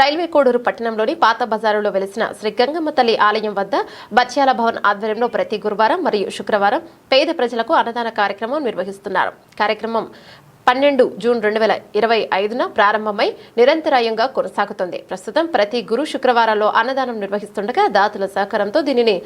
Railway Koduru పట్టణంలోని పాత బజారులో వెలిసిన శ్రీ గంగమ్మ తల్లి ఆలయం వద్ద బత్యాల భవన్ ఆధ్వర్యంలో ప్రతి గురువారం మరియు శుక్రవారం పేద ప్రజలకు అన్నదాన కార్యక్రమం నిర్వహిస్తున్నారు. కార్యక్రమం 12 జూన్ 2025న ప్రారంభమై నిరంతరాయంగా కొనసాగుతుంది. ప్రస్తుతం ప్రతి గురు శుక్రవారాల్లో అన్నదానం నిర్వహిస్తుండగా దాతల సహకారంతో దీనిని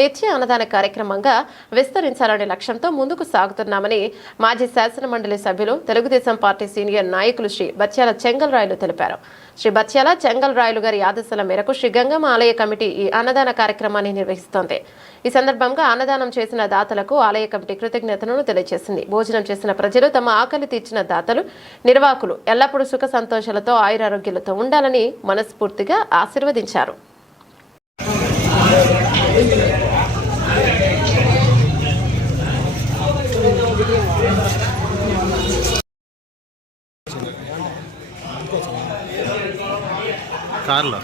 నిత్య అన్నదాన కార్యక్రమంగా విస్తరించాలనే లక్ష్యంతో ముందుకు సాగుతున్నామని మాజీ శాసన మండలి సభ్యులు తెలుగుదేశం పార్టీ సీనియర్ నాయకులు శ్రీ బత్యాల చెంగల్రాయలు తెలిపారు. శ్రీ బత్యాల చెంగల్రాయలు గారి ఆదేశాల మేరకు శ్రీ గంగమ్మ ఆలయ కమిటీ ఈ అన్నదాన కార్యక్రమాన్ని నిర్వహిస్తోంది. ఈ సందర్భంగా అన్నదానం చేసిన దాతలకు ఆలయ కమిటీ కృతజ్ఞతలను తెలియజేసింది. భోజనం చేసిన ప్రజలు తమ ఆకలి తీర్చిన దాతలు నిర్వాహకులు ఎల్లప్పుడూ సుఖ సంతోషాలతో ఆయురారోగ్యాలతో ఉండాలని మనస్ఫూర్తిగా ఆశీర్వదించారు. కార్లో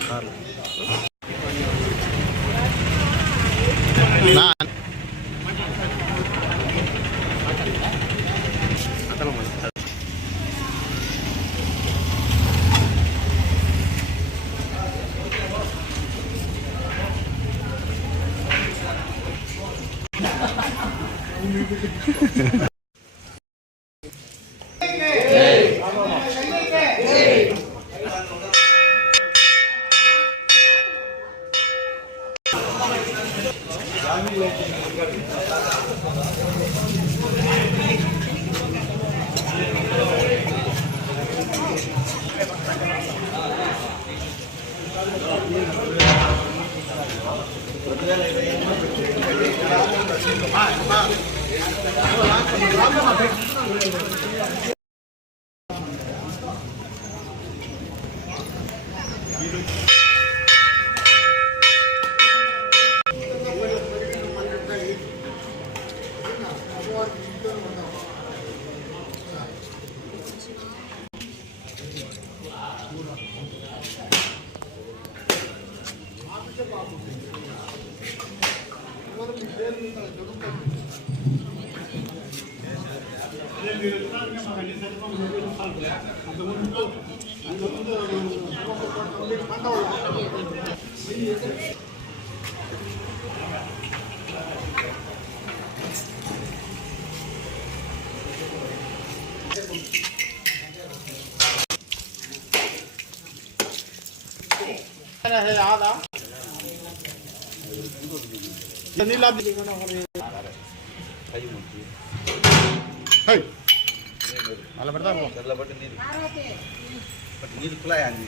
నీరు కులాయి అంది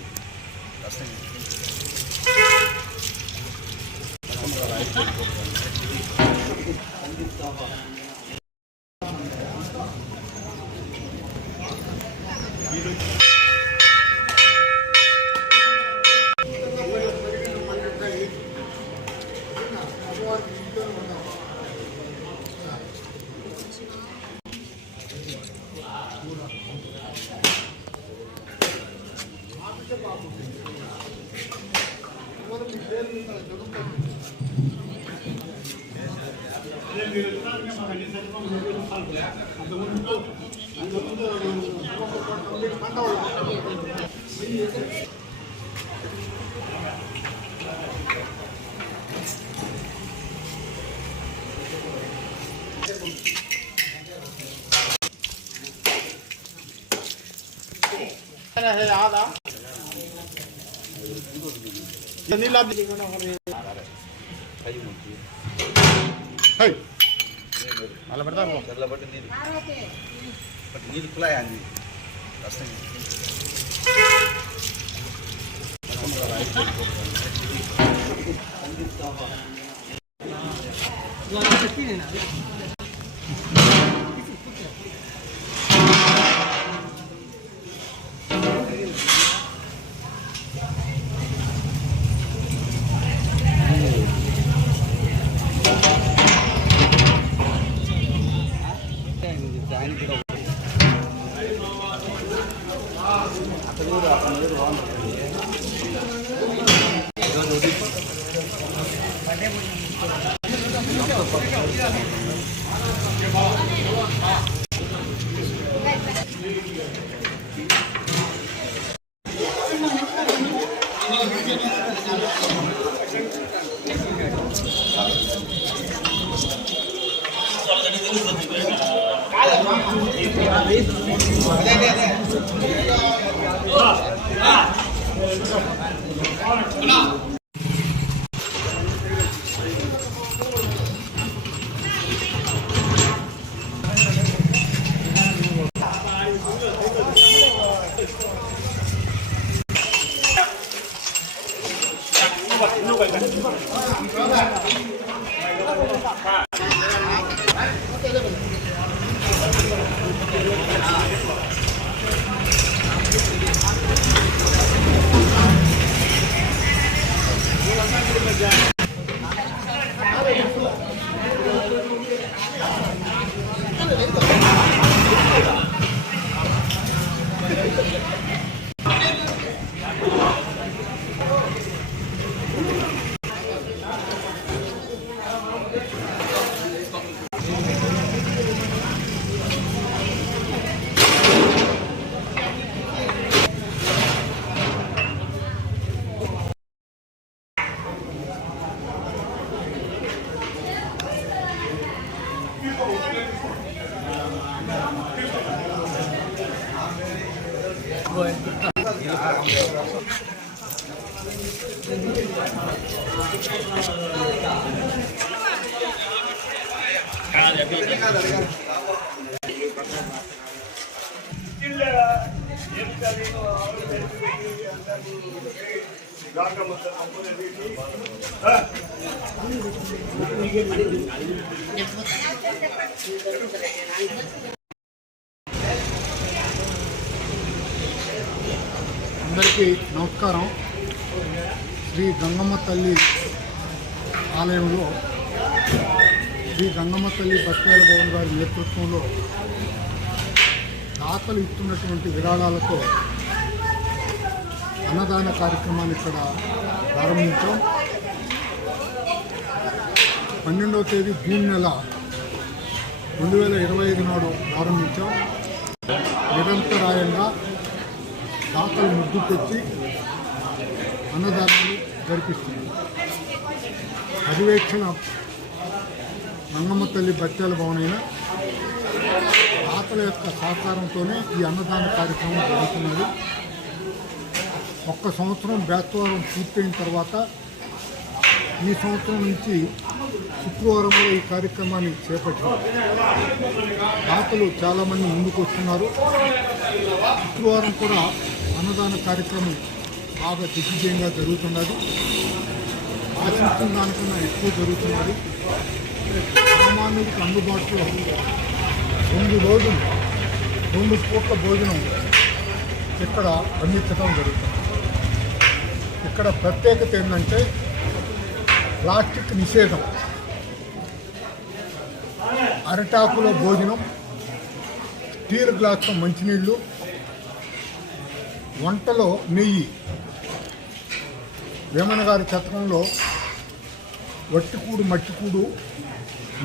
నీరు కులాయి అంది అందరికీ నమస్కారం. శ్రీ గంగమ్మ తల్లి ఆలయంలో శ్రీ గంగమ్మ తల్లి బత్యాల భవన్ గారి నేతృత్వంలో దాతలు ఇస్తున్నటువంటి విరాళాలతో అన్నదాన కార్యక్రమాన్ని ఇక్కడ ప్రారంభించాం. 12వ తేదీ జూన్ నెల 2025 నాడు ప్రారంభించాం. నిరంతరాయంగా దాతలు ముద్దు తెచ్చి అన్నదానాలు జరిపిస్తుంది. పర్యవేక్షణ గంగమ్మ తల్లి బత్యాల భవన్ అయిన దాతల యొక్క సహకారంతోనే ఈ అన్నదాన కార్యక్రమం జరుగుతున్నది. ఒక్క సంవత్సరం బేస్తవారం పూర్తయిన తర్వాత ఈ సంవత్సరం నుంచి శుక్రవారంలో ఈ కార్యక్రమాన్ని చేపట్టారు. దాతలు చాలామంది ముందుకు వస్తున్నారు. శుక్రవారం కూడా అన్నదాన కార్యక్రమం బాగా దిగ్విజయంగా జరుగుతున్నది. ఆశించిన దానికన్నా ఎక్కువ జరుగుతున్నది. సామాన్యుడికి అందుబాటులో 2 రోజులు 2 పూట్ల భోజనం ఇక్కడ అందించడం జరుగుతుంది. ఇక్కడ ప్రత్యేకత ఏంటంటే ప్లాస్టిక్ నిషేధం, అరటాకులో భోజనం, స్టీల్ గ్లాస్తో మంచినీళ్ళు, వంటలో నెయ్యి, వేమన గారి శతకంలో వట్టికూడు మట్టికూడు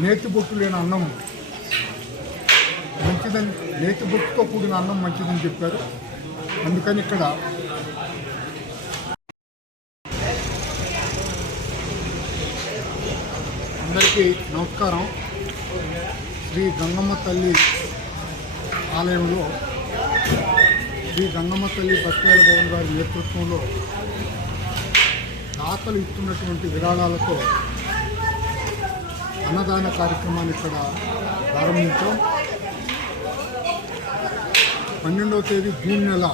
నేతిబొట్టు లేని అన్నం మంచిదని, నేతిబొట్టుతో కూడిన అన్నం మంచిదని చెప్పారు. అందుకని ఇక్కడ అందరికీ నమస్కారం. శ్రీ గంగమ్మ తల్లి ఆలయంలో శ్రీ గంగమ్మ తల్లి బత్యాల భవన్ గారి నేతృత్వంలో దాతలు ఇస్తున్నటువంటి విరాళాలతో అన్నదాన కార్యక్రమాన్ని ఇక్కడ ప్రారంభించాం. 12వ తేదీ జూన్ నెల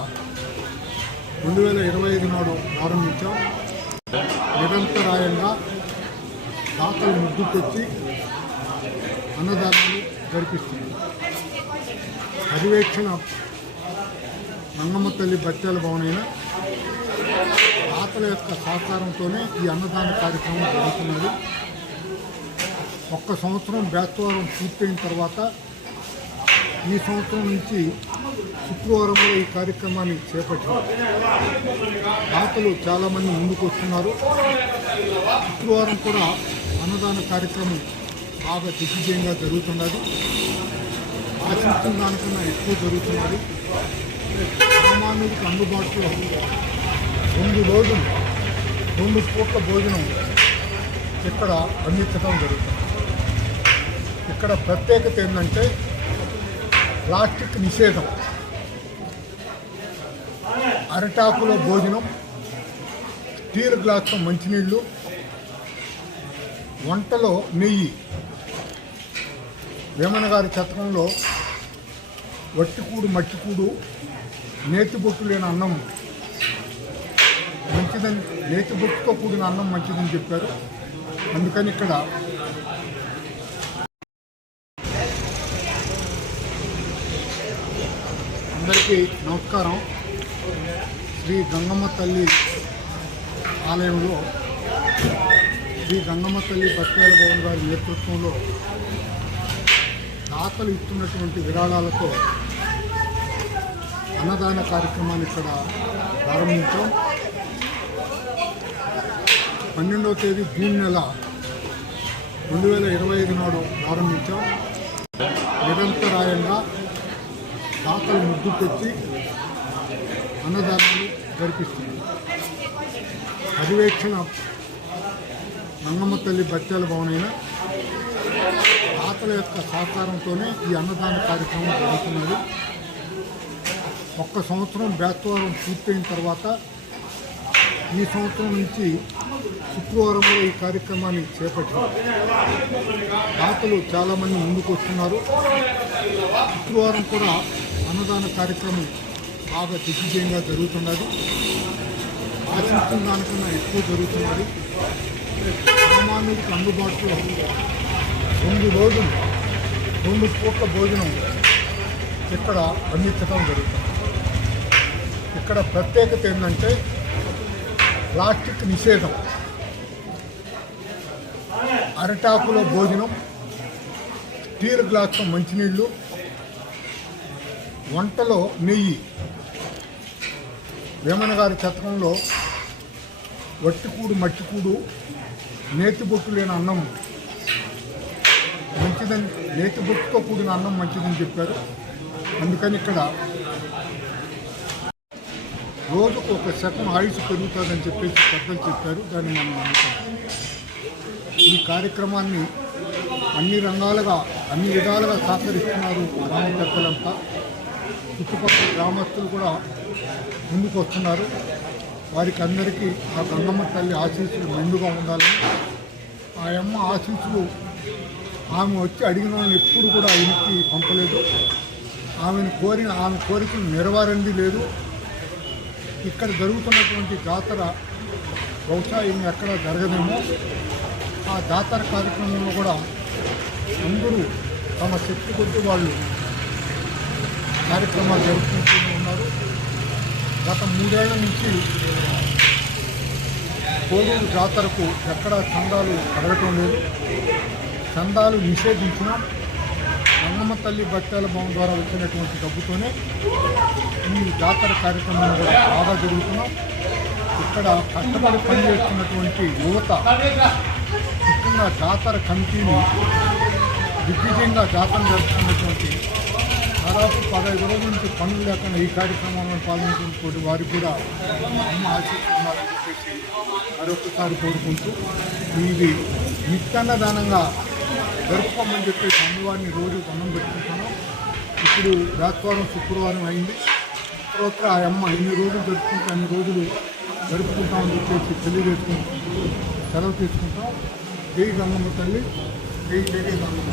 2025 నాడు ప్రారంభించాం. నిరంతరాయంగా దాతలు ముద్దు తెచ్చి అన్నదానాలు జరిపిస్తుంది. పర్యవేక్షణ గంగమ్మ తల్లి బత్యాల భవన్ అయిన దాతల యొక్క సహకారంతోనే ఈ అన్నదాన కార్యక్రమం జరుగుతున్నది. ఒక్క సంవత్సరం బేస్తవారం పూర్తయిన తర్వాత ఈ సంవత్సరం నుంచి శుక్రవారంలో ఈ కార్యక్రమాన్ని చేపట్టారు. దాతలు చాలామంది ముందుకు వస్తున్నారు. శుక్రవారం కూడా అన్నదాన కార్యక్రమం బాగా దిగ్విజయంగా జరుగుతున్నది. ఆశించిన దానికన్నా ఎక్కువ జరుగుతున్నది. సామాన్యుడికి అందుబాటులో 2 రోజులు 2 పూట్ల భోజనం ఇక్కడ అందించడం జరుగుతుంది. ఇక్కడ ప్రత్యేకత ఏంటంటే ప్లాస్టిక్ నిషేధం, అరటాకులో భోజనం, స్టీల్ గ్లాసులో మంచినీళ్ళు, వంటలో నెయ్యి, వేమన గారి శతకంలో వట్టికూడు మట్టికూడు నేతిబొట్టు లేని అన్నం మంచిదని, నేతిబొట్టుతో కూడిన అన్నం మంచిదని చెప్పారు. అందుకని ఇక్కడ అందరికీ నమస్కారం. శ్రీ గంగమ్మ తల్లి ఆలయంలో శ్రీ గంగమ్మ తల్లి బత్యాల భవన్ గారి నేతృత్వంలో దాతలు ఇస్తున్నటువంటి విరాళాలతో అన్నదాన కార్యక్రమాన్ని ఇక్కడ ప్రారంభించాం. 12వ తేదీ జూన్ నెల 2025 నాడు ప్రారంభించాం. నిరంతరాయంగా దాతలు ముద్దు తెచ్చి అన్నదానాలు జరిపిస్తుంది. పర్యవేక్షణ గంగమ్మ తల్లి బత్యాల భవన్ అయిన దాతల యొక్క సహకారంతోనే ఈ అన్నదాన కార్యక్రమం జరుగుతున్నది. 1 సంవత్సరం బేస్తవారం పూర్తయిన తర్వాత ఈ సంవత్సరం నుంచి శుక్రవారంలో ఈ కార్యక్రమాన్ని చేపట్టారు. దాతలు చాలామంది ముందుకు వస్తున్నారు. శుక్రవారం కూడా అన్నదాన కార్యక్రమం బాగా దిగ్విజయంగా జరుగుతున్నది. ఆశించిన దానికన్నా ఎక్కువ జరుగుతున్నది. సామాన్యుడికి అందుబాటులో 2 రోజులు 2 పూట్ల భోజనం ఇక్కడ అందించడం జరుగుతుంది. ఇక్కడ ప్రత్యేకత ఏంటంటే ప్లాస్టిక్ నిషేధం, అరటాకులో భోజనం, స్టీల్ గ్లాసులో మంచినీళ్ళు, వంటలో నెయ్యి, వేమన గారి శతకంలో వట్టికూడు మట్టికూడు నేతిబొట్టు లేని అన్నం మంచిదని, నేతిబొట్టుతో కూడిన అన్నం మంచిదని చెప్పారు. అందుకని ఇక్కడ రోజుకు 1 సెకండ్ ఆయుష్ పెరుగుతుందని చెప్పేసి పెద్దలు చెప్పారు. దాన్ని మనం నమ్ముతాం. ఈ కార్యక్రమాన్ని అన్ని విధాలుగా సహకరిస్తున్నారు గ్రామ పెద్దలంతా. చుట్టుపక్కల గ్రామస్తులు కూడా ముందుకు వస్తున్నారు. వారికి అందరికీ ఆ గంగమ్మ తల్లి ఆశీస్సులు మెండుగా ఉండాలని, ఆ అమ్మ ఆశీస్సులు ఆమె వచ్చి అడిగిన వాళ్ళని ఎప్పుడు కూడా ఆయనకి పంపలేదు. ఆమె కోరికలు నెరవేరింది లేదు. ఇక్కడ జరుగుతున్నటువంటి జాతర బహుశా ఎక్కడ జరగదేమో. ఆ జాతర కార్యక్రమంలో కూడా అందరూ తమ శక్తి కొద్ది వాళ్ళు కార్యక్రమాలు జరుపుకుంటూ ఉన్నారు. గత 3 ఏళ్ల నుంచి కోడూరు జాతరకు ఎక్కడా చందాలు అడగటం లేదు. చందాలు నిషేధించిన గంగమ్మ తల్లి బత్యాల భవన్ ద్వారా వచ్చినటువంటి డబ్బుతోనే ఈ జాతర కార్యక్రమాన్ని కూడా బాగా జరుగుతున్నాం. ఇక్కడ కష్టపడి పనిచేస్తున్నటువంటి యువత ముఖ్యంగా జాతర కమిటీని దిగ్విజయంగా జాతర జరుపుతున్నటువంటి దాదాపు 15 రోజుల నుంచి పనులు లేకుండా ఈ కార్యక్రమంలో పాల్గొంటున్నటువంటి వారికి కూడా అమ్మ ఆశిస్తున్నారని చెప్పేసి మరొకసారి కోరుకుంటూ ఇది నిత్యాన్నదానంగా జరుపుకోమని చెప్పేసి అమ్మవారిని రోజు దండం పెట్టుకుంటున్నాం. ఇప్పుడు బేస్తవారం శుక్రవారం అయింది. తర్వాత ఆ అమ్మ ఎన్ని రోజులు జరుపుకుంటే అన్ని రోజులు జరుపుకుంటామని చెప్పేసి తెలియజేసుకుంటూ సెలవు తీసుకుంటాం. జై గంగమ్మ తల్లి, జై జై గంగమ్మ.